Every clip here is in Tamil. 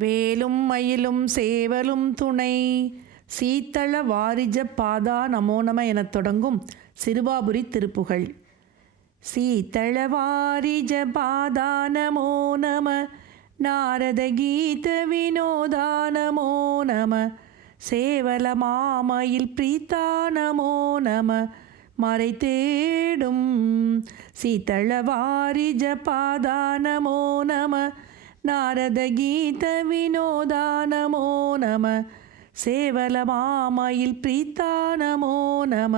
வேலும் மயிலும் சேவலும் துணை சீத்தள வாரிஜ பாதா நமோ நம எனத் தொடங்கும் சிறுவாபுரி திருப்புகழ். சீத்தள வாரிஜ பாதா நமோ நம, நாரத கீத வினோதா நமோ நம, சேவல மாமயில் பிரீத்தா நமோ நம, மறை தேடும் சீத்தள வாரிஜ பாதா நமோ நம, நாரத கீத வினோதா நமோ நம, சேவல மாமயில் பிரீத்தா நமோ நம,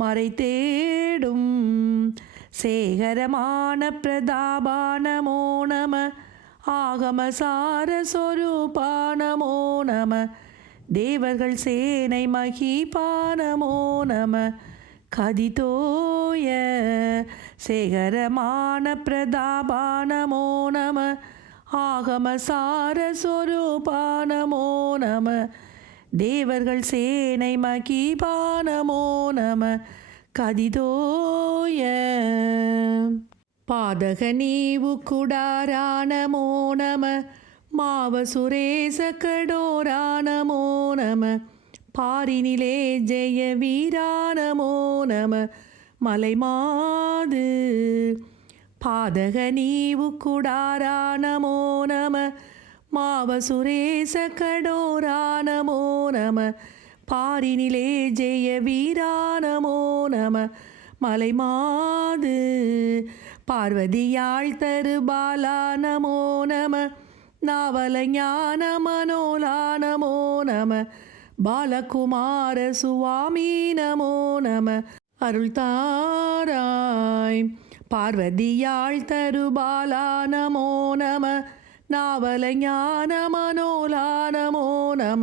மறை தேடும் சேகரமான பிரதாபா நமோ நம, ஆகமசார சொரூபா நமோ நம, தேவர்கள் சேனை மகிபா நமோ நம, கதிதோய சேகரமான பிரதாபா நமோ நம, ஆகமசார சொரூபா நமோ நம, தேவர்கள் சேனை மகிபா நமோ நம, கதிதோய பாதக நீவு குடாரா நமோ நம, மாவசுரேச கடோரா நமோ நம, பாரினிலே ஜெய வீரா நமோ நம, மலைமாது பாதக நீவு குடாரா நமோ நம, மாவசுரேச கடோரா நமோ நம, பாரினிலே ஜெய வீரா நமோ நம, மலைமாது பார்வதியாள் தருபாலா நமோ நம, நாவல ஞான மனோலா நமோ நம, பாலகுமார சுவாமி நமோ நம, அருள் தாராய் பார்வதியாள் தருபாலா நமோ நம, நாவல ஞான மனோலா நமோ நம,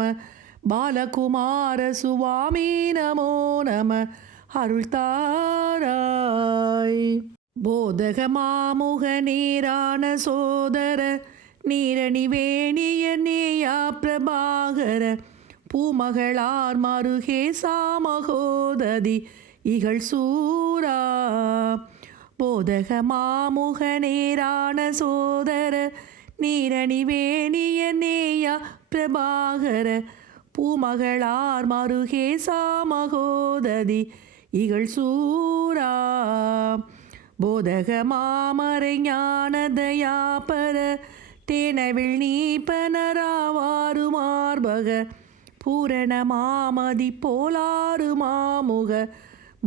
பாலகுமார சுவாமி நமோ நம, அருள் தாராய் போதக மாமுக நீரான சோதர, நீரணி வேணிய நேயா பிரபாகர, பூமகளார் மருகே சாமகோததி இகழ் சூரா, போதக மாமுக நேரான சோதர, நீரணி வேணிய நேயா பிரபாகர, பூமகளார் மருகே சாமகோததி இகழ் சூரா, போதக மாமரை ஞான தயாபர, தேனவிழ் நீப்பனராவாரு மார்பக, பூரண மாமதி போலாறு மாமுக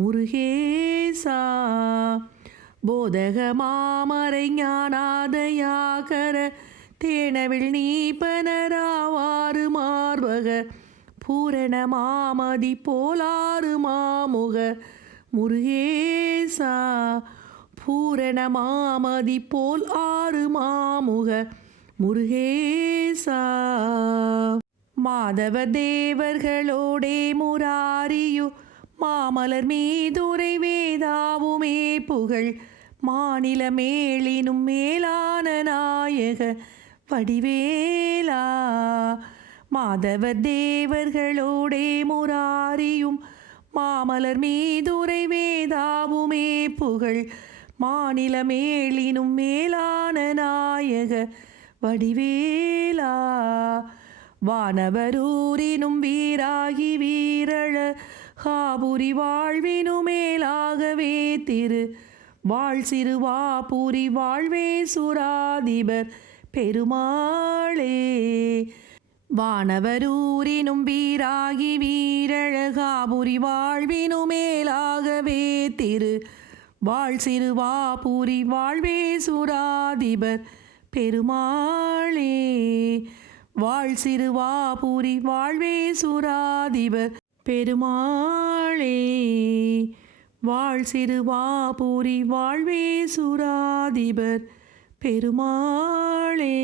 முருகேசா, போதக மாமரை ஞானாதயாகர, தேனவிழ் நீப்பனராவாரு மார்பக, பூரண மாமதி போலாறு மாமுக முருகேசா, பூரண மாமதி போல் ஆறு மாமுக முருகேசா, மாதவ தேவர்களோடே முராரியு மாமலர் மீதுரை வேதாவுமே புகழ், மாநில மேலினும் மேலான நாயக வடிவேலா, மாதவ தேவர்களோடே முராரியும் மாமலர் மீதுரை வேதாவுமே புகழ், மாநில மேலினும் மேலான நாயக வடிவேலா, வானவரூரினும் வீராகி வீரழ காபுரி வாழ்வினு மேலாகவே திரு வாழ் சிறுவாபுரி வாழ்வே சுராதிபர் பெருமாளே, வானவரூரினும் வீராகி வீரழகாபுரி வாழ்வினு மேலாகவே திரு வாழ் சிறுவாபுரி வாழ்வே சுராதிபர் பெருமாளே, வாழ் சிறுவாபுரி வாழ்வே சுராதிபர் பெருமாளே, வாழ் சிறுவாபுரி வாழ்வே சுராதிபர் பெருமாளே.